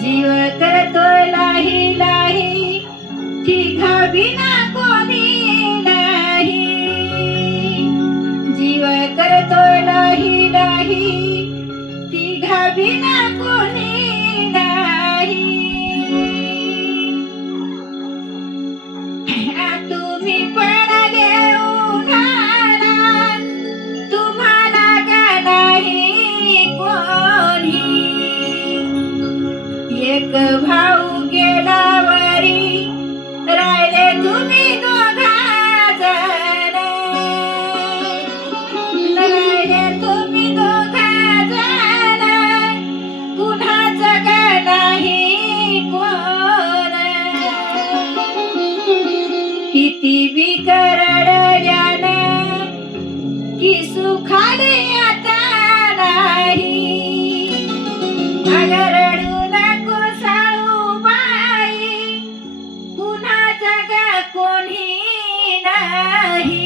जीव करतोय लाही लाही, तिघा बिना कोणी नाही. जीव करतोय लाही लाही, तिघा बिना कोणी नाही. तुम्ही पण घेऊन आला, तुम्हाला का नाही कोणी. एक भाऊ गेल्यावरी राहिले तुम्ही दोघा जण. राहिले तुम्ही दोघा जण, कुणाचं का नाही कोण. किती विकरडल्यानं की सुखाने आता नाही. अगं रडू नको साळूबाई, कुणाचं ग कोणी नाही.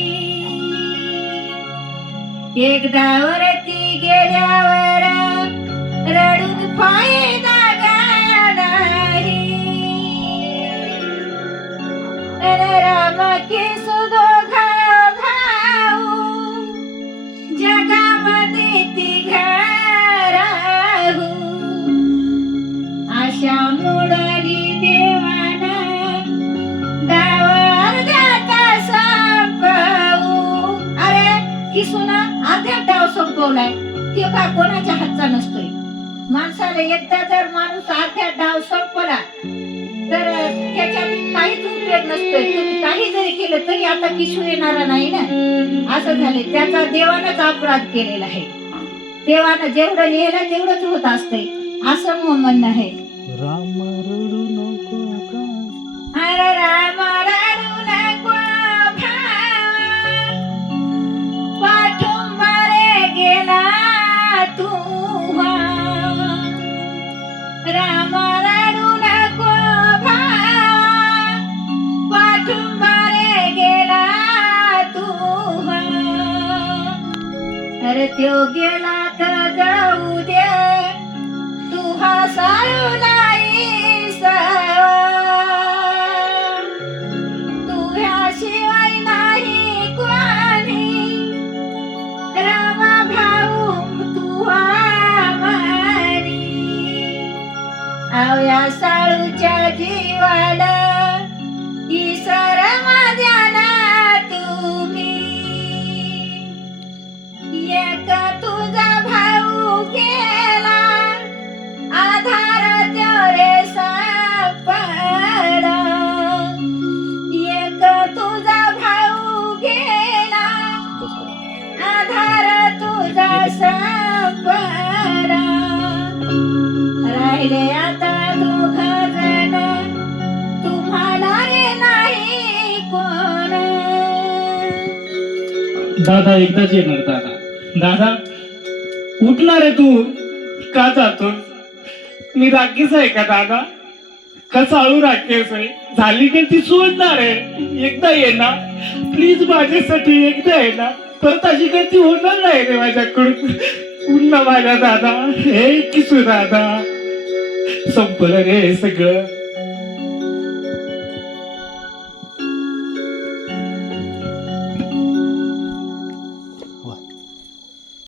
एकदा वरती गेल्यावर रडून फायदा नाही. राम की सुदोघा भाऊ, जगामध्ये तिघा राहू. आशा मोडाली देवानं, डाव अर्ध्याचा संपवू. अरे किसूना अर्ध्या डाव संपवलाय, ते का कोणाच्या हातचा नसतोय. माणसाला एकदा जर माणूस अर्ध्या डाव संपला तर त्याच्यात काहीच उपयोग नसतोय. तुम्ही काही जरी केलं तरी आता किशू येणारा नाही ना, असं झाले. त्याचा देवानच अपराध केलेला आहे. देवानं जेवढं लिहिलं तेवढंच होत असतंय, असं म्हणणं आहे. राम रडू नको का, अरे राम रडू नको भावा, पाठुंबारे गेला तू. राम रडू नको भावा, पाठुंबारे गेला तू. अरे त्यो गेला तर जाऊ दे, तू हा साळू नाहीस. तू ह्याशिवाय नाही कोणी. रामा भाऊ तू आम्हारी. या साळूच्या जीवाला ईसर माझ्याला तुम्ही. एक तुझा भाऊ गेला, आधार तेरे सापडा. एक तुझा भाऊ गेला, आधार तुझा सापडा. राहिले आता दोघा जण, तुम्हाला रे नाही कोण. दादा एकदाच येणार. दादा दादा उठणार आहे तू, का जातो. मी राखीच आहे का दादा, का चालू राखेस आहे. झाली की ती सोडणार आहे. एकदा ये ना प्लीज, माझ्यासाठी एकदा आहे ना. परत अशी गलती होणार नाही रे माझ्याकडून. पुन्हा माझ्या दादा. हे किसू दादा, संपलं रे सगळं.